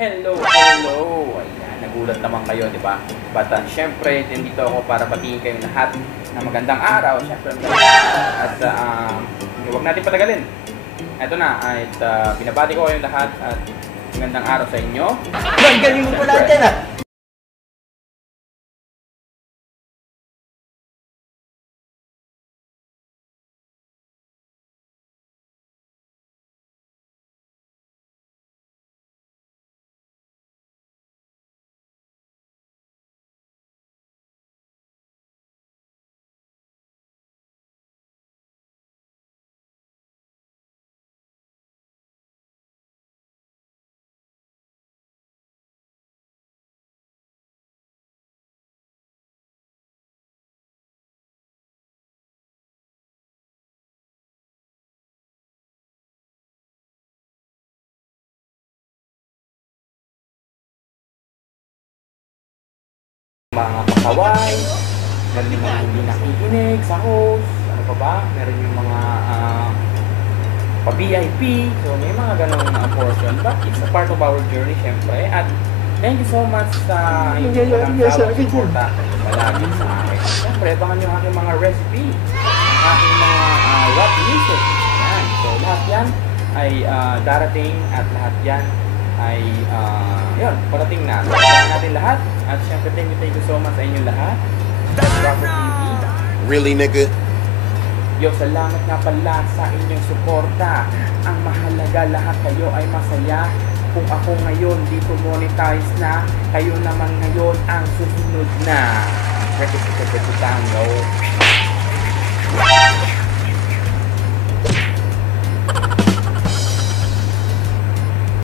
Hello! Ayan, nagulat naman kayo, di ba? But syempre, nandito ako para batiin kayong lahat na magandang araw. Syempre, at huwag natin patagalin. Ito na, at binabati ko kayong lahat at magandang araw sa inyo. Galing mo pala dyan ah! Mga pakaway, meron yung mga hindi nakikinig sa host, ano pa ba? Meron yung mga pa-VIP, so may mga ganong portion, but it's a part of our journey syempre. At thank you so much sa inyong suporta palagi sa akin. Syempre, abangan nyo aking mga recipe, aking mga rap music. Yan. So lahat yan ay darating at lahat yan ay yun, parating na. Abangan natin lahat. At syempre, thank you so much sa inyong lahat. Rocker TV. Really, nigga? Yo, salamat nga pala sa inyong suporta. Ang mahalaga, lahat kayo ay masaya. Kung ako ngayon dito monetize na, kayo naman ngayon ang susunod na. Representative Tango.